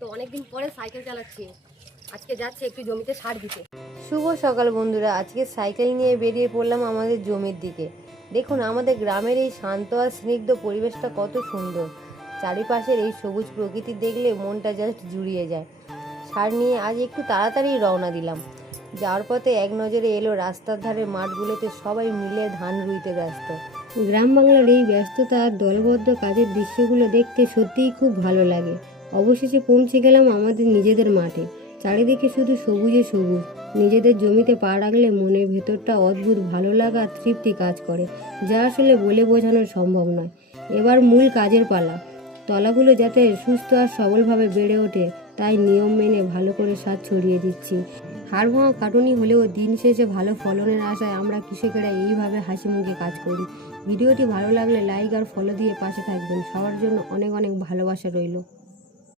তো অনেকদিন পরে সাইকেল চালাচ্ছি। আজকে যাচ্ছে একটু জমিতে সার দিতে। শুভ সকাল বন্ধুরা, আজকে সাইকেল নিয়ে বেরিয়ে পড়লাম আমাদের জমির দিকে। দেখুন আমাদের গ্রামের এই শান্ত আর স্নিগ্ধ পরিবেশটা কত সুন্দর। চারিপাশের এই সবুজ প্রকৃতি দেখলে মনটা জাস্ট জুড়িয়ে যায়। সার নিয়ে আজ একটু তাড়াতাড়ি রওনা দিলাম। যাওয়ার পথে এক নজরে এলো রাস্তার ধারের মাঠগুলোতে সবাই মিলে ধান রুইতে ব্যস্ত। গ্রাম বাংলার এই ব্যস্ততা আর দলবদ্ধ কাজের দৃশ্যগুলো দেখতে সত্যিই খুব ভালো লাগে। অবশেষে পৌঁছে গেলাম আমাদের নিজেদের মাঠে। চারিদিকে শুধু সবুজে সবুজ। নিজেদের জমিতে পা রাখলে মনের ভেতরটা অদ্ভুত ভালো লাগা আর তৃপ্তি কাজ করে, যা আসলে বলে বোঝানো সম্ভব নয়। এবার মূল কাজের পালা। তলাগুলো যাতে সুস্থ আর সবলভাবে বেড়ে ওঠে, তাই নিয়ম মেনে ভালো করে সার ছড়িয়ে দিচ্ছি। হাড় ভাঙা খাটুনি হলেও দিন শেষে ভালো ফলনের আশায় আমরা কৃষকেরা এইভাবে হাসি মুখে কাজ করি। ভিডিওটি ভালো লাগলে লাইক আর ফলো দিয়ে পাশে থাকবেন। সবার জন্য অনেক অনেক ভালোবাসা রইল।